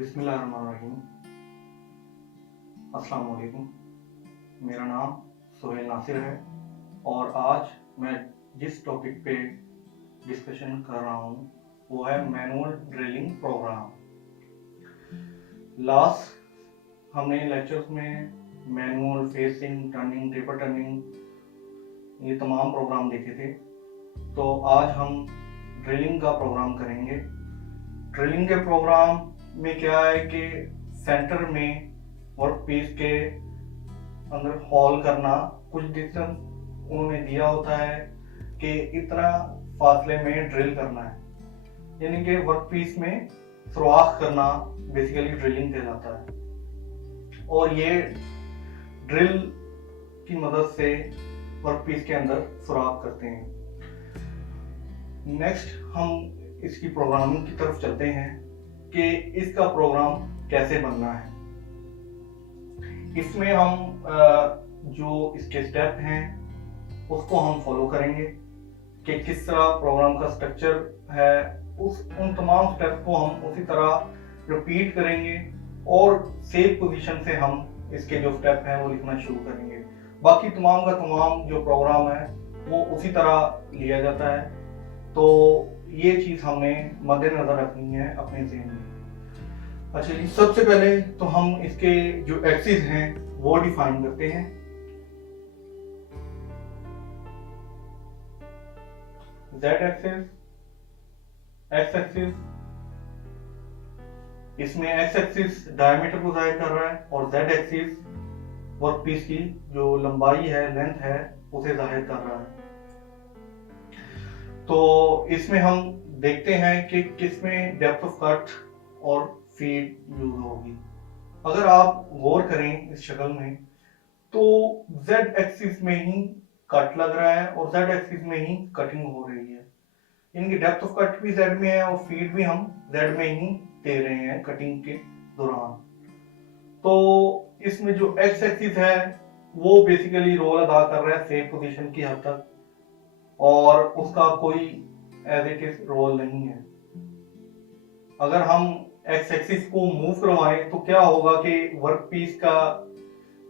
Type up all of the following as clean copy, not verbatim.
बिस्मिल्लाहिर्रहमानिर्रहीम। अस्सलाम वालेकुम। मेरा नाम सोहेल नासिर है और आज मैं जिस टॉपिक पे डिस्कशन कर रहा हूँ वो है मैनुअल ड्रिलिंग प्रोग्राम। लास्ट हमने लेक्चर्स में manual, facing, turning, taper turning ये तमाम प्रोग्राम देखे थे। तो आज हम ड्रिलिंग का प्रोग्राम करेंगे। ड्रिलिंग के प्रोग्राम में क्या है कि सेंटर में वर्क पीस के अंदर हॉल करना, कुछ डिस्टेंस उन्होंने दिया होता है कि इतना फासले में ड्रिल करना है, यानी कि वर्क पीस में सुराख करना बेसिकली ड्रिलिंग कहलाता है। और ये ड्रिल की मदद से वर्क पीस के अंदर सुराख करते हैं। नेक्स्ट हम इसकी प्रोग्रामिंग की तरफ चलते हैं कि इसका प्रोग्राम कैसे बनना है। इसमें हम जो इसके स्टेप हैं उसको हम फॉलो करेंगे कि किस तरह प्रोग्राम का स्ट्रक्चर है। उन तमाम स्टेप को हम उसी तरह रिपीट करेंगे और सेव पोजीशन से हम इसके जो स्टेप हैं वो लिखना शुरू करेंगे। बाकी तमाम का तमाम जो प्रोग्राम है वो उसी तरह लिया जाता है। तो ये चीज हमने मद्देनजर रखनी है अपने ज़हन में। अच्छा जी, सबसे पहले तो हम इसके जो एक्सिस हैं वो डिफाइन करते हैं। Z एक्सिस, X एक्सिस, इसमें X एक्सिस डायमीटर को जाहिर कर रहा है और Z एक्सिस वर्क पीस की जो लंबाई है, लेंथ है, उसे जाहिर कर रहा है। तो इसमें हम देखते हैं कि किसमें डेप्थ ऑफ कट और फीड यूज होगी। अगर आप गौर करें इस शक्ल में तो Z एक्सिस में ही कट लग रहा है और Z एक्सिस में ही कटिंग हो रही है। इनकी डेप्थ ऑफ कट भी Z में है और फीड भी हम Z में ही दे रहे हैं कटिंग के दौरान। तो इसमें जो X एक्सिस है वो बेसिकली रोल अदा कर रहा है सेव पोजीशन की हद तक और उसका कोई एज इट इज रोल नहीं है। अगर हम एक्स एक्सिस को मूव करवाएं तो क्या होगा कि वर्क पीस का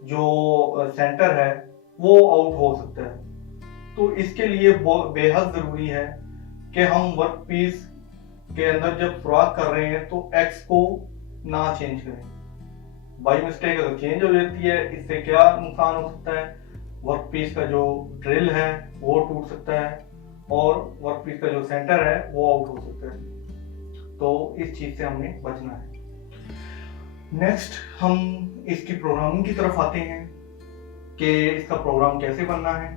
जो सेंटर है वो आउट हो सकता है। तो इसके लिए बेहद जरूरी है कि हम वर्क पीस के अंदर जब सुराख कर रहे हैं तो एक्स को ना चेंज करें। बाई मिस्टेक अगर चेंज हो जाती है इससे क्या नुकसान हो सकता है, वर्क पीस का जो ड्रिल है वो टूट सकता है और वर्क पीस का जो सेंटर है वो आउट हो सकता है। तो इस चीज से हमने बचना है। नेक्स्ट हम इसकी प्रोग्रामिंग की तरफ आते हैं कि इसका प्रोग्राम कैसे बनना है।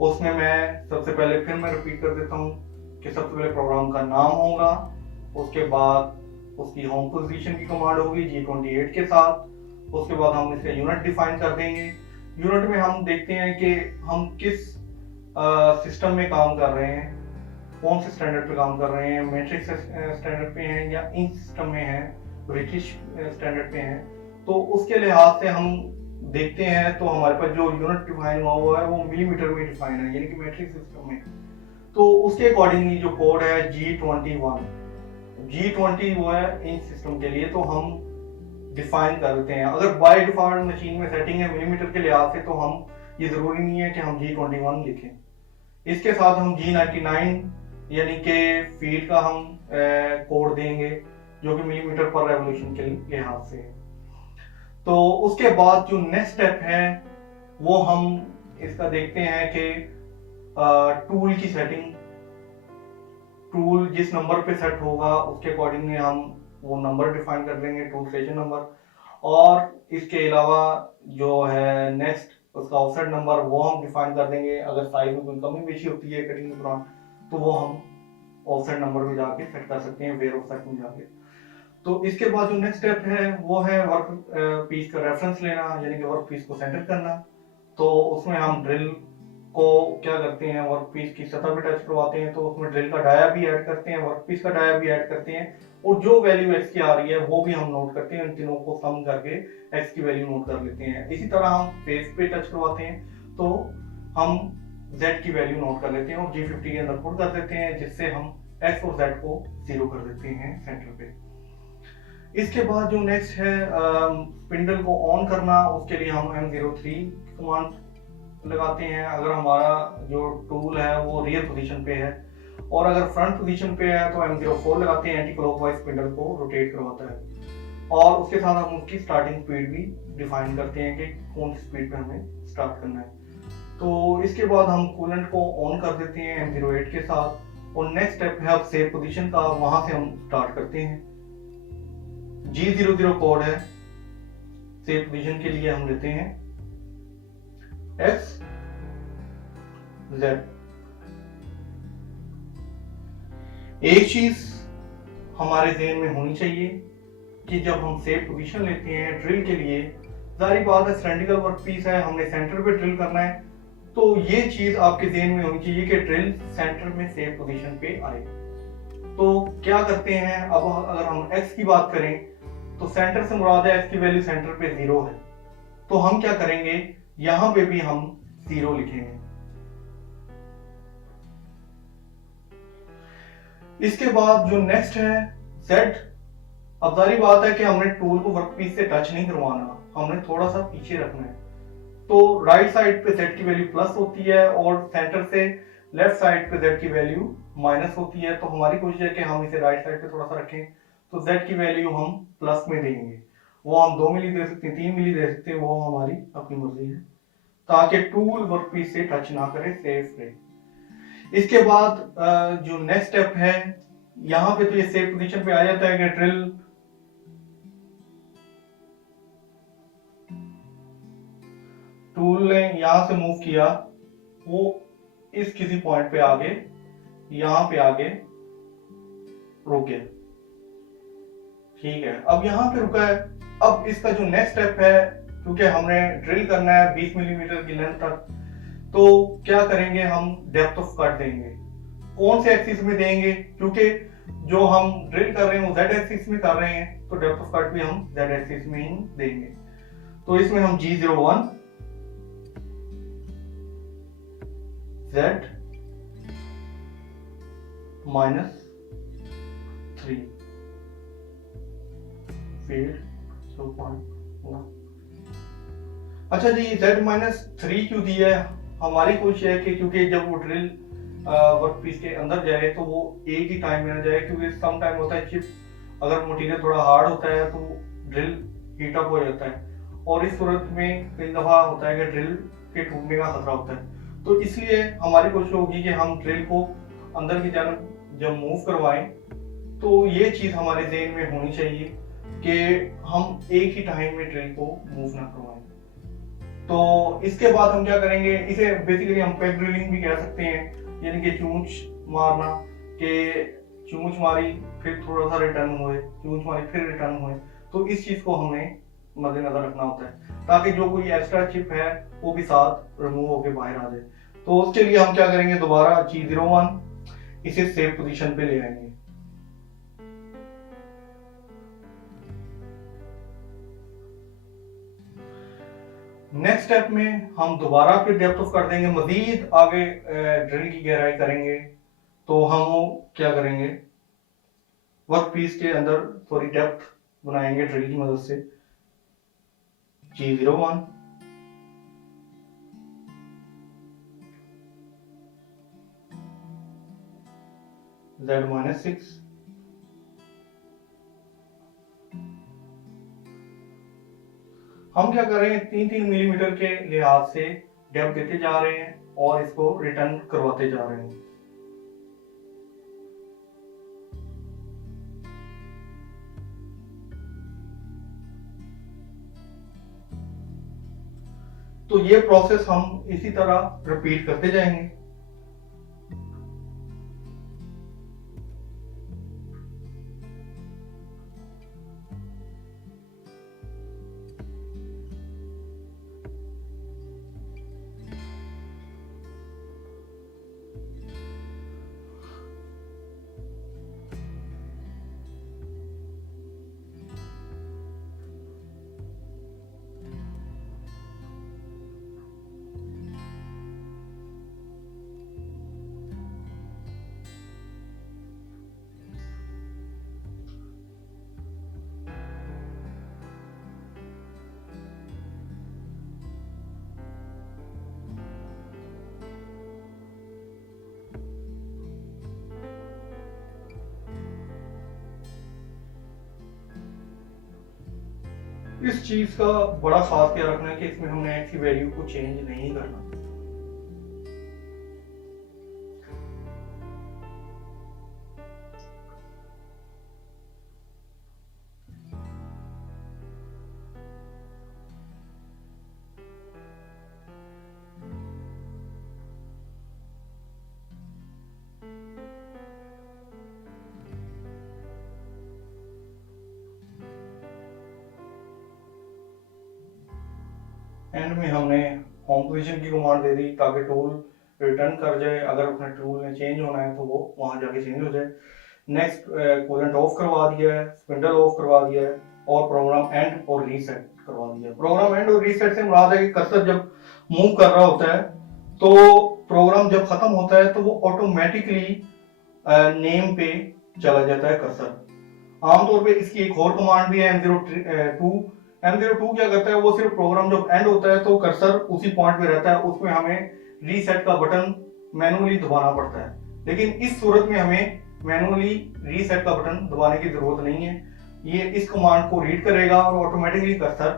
उसमें मैं सबसे पहले फिर मैं रिपीट कर देता हूँ कि सबसे पहले प्रोग्राम का नाम होगा, उसके बाद उसकी होम पोजीशन की कमांड होगी G28 के साथ। उसके बाद हम इसका यूनिट डिफाइन कर देंगे। यूनिट में हम देखते हैं कि हम किस सिस्टम में काम कर रहे हैं, कौन से स्टैंडर्ड पे काम कर रहे हैं, मैट्रिक्स स्टैंडर्ड पे हैं या इंच सिस्टम में हैं, ब्रिटिश स्टैंडर्ड पे हैं। तो उसके लिहाज से हम देखते हैं तो हमारे पास जो यूनिट डिफाइन हुआ है वो मिलीमीटर में डिफाइन है, यानी कि मैट्रिक्स सिस्टम में। तो उसके अकॉर्डिंगली जो कोड है G20 वो है इंच सिस्टम के लिए, तो हम डिफाइन कर देते हैं। अगर बाय डिफॉल्ट मशीन में सेटिंग है मिलीमीटर के लिहाज से तो हम ये जरूरी नहीं है कि हम G21 लिखें। इसके साथ हम G99 यानी कि फीट का हम कोड देंगे जो कि मिलीमीटर पर रेवोल्यूशन के लिहाज से है। तो उसके बाद जो नेक्स्ट स्टेप है वो हम इसका देखते हैं कि टूल की सेटिंग। टूल जिस नंबर पे सेट होगा उसके अकॉर्डिंगली हम वो नंबर डिफाइन कर देंगे, टूल स्टेशन नंबर। और इसके अलावा जो है नेक्स्ट उसका ऑफसेट नंबर वो हम डिफाइन कर देंगे। अगर साइज में कोई कमी बेशी होती है कटिंग के दौरान तो वो हम ऑफसेट नंबर में जाके सेट कर सकते हैं, वेयर ऑफसेट में जाके। तो इसके बाद जो नेक्स्ट स्टेप है वो है वर्क पीस का रेफरेंस लेना, यानी कि वर्क पीस को सेंटर करना। तो उसमें हम ड्रिल को क्या करते हैं, वर्क पीस की सतह पे टच करवाते हैं, तो उसमें ड्रिल का डाया भी ऐड करते हैं, वर्क पीस का डाया भी ऐड करते हैं और जो वैल्यू एक्स की आ रही है वो भी हम नोट करते हैं। इन तीनों को सम करके एक्स की वैल्यू नोट कर लेते हैं। इसी तरह हम फेस पे टच करवाते हैं तो हम z की वैल्यू नोट कर लेते हैं और G50 के अंदर पुट कर देते हैं, जिससे हम x और z को 0 कर देते हैं सेंटर पे। इसके बाद जो नेक्स्ट है स्पिंडल को ऑन करना, उसके लिए हम M03 कमांड लगाते हैं। अगर हमारा जो टूल है वो रियर पोजीशन पे है, और अगर फ्रंट पोजीशन पे है तो M04 लगाते हैं, एंटी क्लॉकवाइज स्पिंडल को रोटेट करवाता है। और उसके साथ हम उसकी स्टार्टिंग स्पीड भी डिफाइन करते हैं कि कौन सी स्पीड पे हमें स्टार्ट करना है। तो इसके बाद हम कूलेंट को ऑन कर देते हैं M08 के साथ, और नेक्स्ट स्टेप है अब सेव पोजीशन का, वहां से हम स्टार्ट करते हैं। G00 कोड है, सेव पोजीशन के लिए हम लेते हैं X Z। एक चीज हमारे ज़हन में होनी चाहिए कि जब हम सेव पोजीशन लेते हैं ड्रिल के लिए, जारी बात है सिलेंड्रिकल वर्कपीस है, हमने सेंटर पे ड्रिल करना है, तो ये चीज आपके ज़हन में होनी चाहिए कि ड्रिल सेंटर में सेव पोजीशन पे आए। तो क्या करते हैं, अब अगर हम x की बात करें तो सेंटर से मुराद है x की वैल्यू सेंटर पे 0 है, तो हम क्या करेंगे, यहां पे भी हम 0 लिखेंगे। इसके बाद जो नेक्स्ट है Z। अब जारी बात है कि हमने टूल को वर्कपीस से टच नहीं करवाना, हमने थोड़ा सा पीछे रखना है। तो राइट साइड पे Z की वैल्यू प्लस होती है और सेंटर से लेफ्ट साइड पे Z की वैल्यू माइनस होती है। तो हमारी कोशिश है कि हम इसे राइट साइड पे थोड़ा सा रखें, तो Z की वैल्यू हम प्लस में देंगे। वो हम 2 मिली दे सकते हैं, 3 मिली दे सकते हैं, वो हमारी अपनी मर्जी है, ताकि टूल वर्कपीस से टच ना करे, सेफ रहे। इसके बाद जो नेक्स्ट स्टेप है, यहाँ पे तो ये सेफ पोजीशन पे आ जाता है कि ड्रिल टूल ने यहां से मूव किया, वो इस किसी पॉइंट पे आगे, यहां पे आगे रुक गया, ठीक है। अब यहां पे रुका है। अब इसका जो नेक्स्ट स्टेप है, क्योंकि हमने ड्रिल करना है 20 मिलीमीटर की लेंथ तक, तो क्या करेंगे, हम डेप्थ ऑफ कट देंगे। कौन से एक्सिस में देंगे, क्योंकि जो हम ड्रिल कर रहे हैं वो Z एक्सिस में कर रहे हैं, तो डेप्थ ऑफ कट भी हम Z एक्सिस में ही देंगे। तो इसमें हम G01 Z -3 फील्ड 0.1। अच्छा जी, Z-3 क्यों दिया है? हमारी कोशिश है कि क्योंकि जब वो ड्रिल वर्कपीस के अंदर जाए तो वो एक ही टाइम में ना जाए, क्योंकि सम टाइम होता है चिप अगर मटेरियल थोड़ा हार्ड होता है तो ड्रिल हीट अप हो जाता है, और इस सूरत में कई दफा होता है कि ड्रिल के टूटने का खतरा होता है। तो इसलिए हमारी कोशिश होगी कि हम ड्रिल को अंदर की जानब जब मूव करवाएं, तो ये चीज हमारे ज़हन में होनी चाहिए कि हम एक ही टाइम में ड्रिल को मूव ना करवाएं। तो इसके बाद हम क्या करेंगे, इसे बेसिकली हम पेग ड्रिलिंग भी कह सकते हैं, यानी कि चूंच मारना, कि चूंच मारी फिर थोड़ा सा रिटर्न हुए, चूंच मारी फिर रिटर्न हुए। तो इस चीज को हमने मद्देनजर रखना होता है, ताकि जो कोई एक्स्ट्रा चिप है वो भी साथ रिमूव होकर बाहर आ जाए। तो उसके लिए हम क्या करेंगे, दोबारा G01 इसे सेफ पोजीशन पे ले आएंगे। नेक्स्ट स्टेप में हम दोबारा फिर डेप्थ ऑफ कर देंगे, मजीद आगे ड्रिल की गहराई करेंगे। तो हम वो क्या करेंगे, वर्क पीस के अंदर थोड़ी डेप्थ बनाएंगे ड्रिल की मदद से। G01 Z-6 हम क्या कर रहे हैं, 3-3 मिलीमीटर के लिहाज से डेप्थ देते जा रहे हैं और इसको रिटर्न करवाते जा रहे हैं। तो ये प्रोसेस हम इसी तरह रिपीट करते जाएंगे। इस चीज का बड़ा खास ख्याल रखना है कि इसमें हमने एक्स की वैल्यू को चेंज नहीं करना। एंड में हमने होम पोजीशन की कमांड दे दी ताकि टूल रिटर्न कर जाए, अगर अपने टूल में चेंज होना है तो वो वहां जाके चेंज हो जाए। नेक्स्ट कूलेंट ऑफ करवा दिया है, स्पिंडल ऑफ करवा दिया है और प्रोग्राम एंड और रीसेट करवा दिया है। प्रोग्राम एंड और रीसेट से मुराद है कि कर्सर जब मूव कर रहा होता है तो प्रोग्राम जब खत्म होता है तो वो ऑटोमेटिकली नेम पे चला जाता है कर्सर। आमतौर पे इसकी एक और कमांड भी है M02। M02 क्या करता है, वो सिर्फ प्रोग्राम जब एंड होता है तो कर्सर उसी पॉइंट पे रहता है, उसमें हमें रीसेट का बटन मैनुअली दबाना पड़ता है। लेकिन इस सूरत में हमें मैनुअली रीसेट का बटन दबाने की जरूरत नहीं है। ये इस कमांड को रीड करेगा और ऑटोमेटिकली कर्सर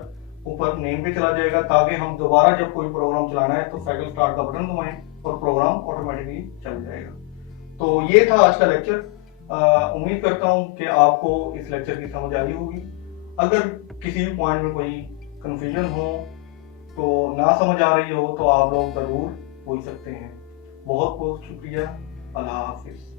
ऊपर नेम पे चला जाएगा ताकि हम दोबारा जब कोई प्रोग्राम चलाना है तो साइकिल स्टार्ट का बटन दबाएं और प्रोग्राम ऑटोमेटिकली चल जाएगा। तो ये था आज का लेक्चर। उम्मीद करता हूँ कि आपको इस लेक्चर की समझ आई होगी। अगर किसी भी पॉइंट में कोई कंफ्यूजन हो तो ना समझ आ रही हो तो आप लोग ज़रूर पूछ सकते हैं। बहुत बहुत शुक्रिया। अल्लाह हाफिज़।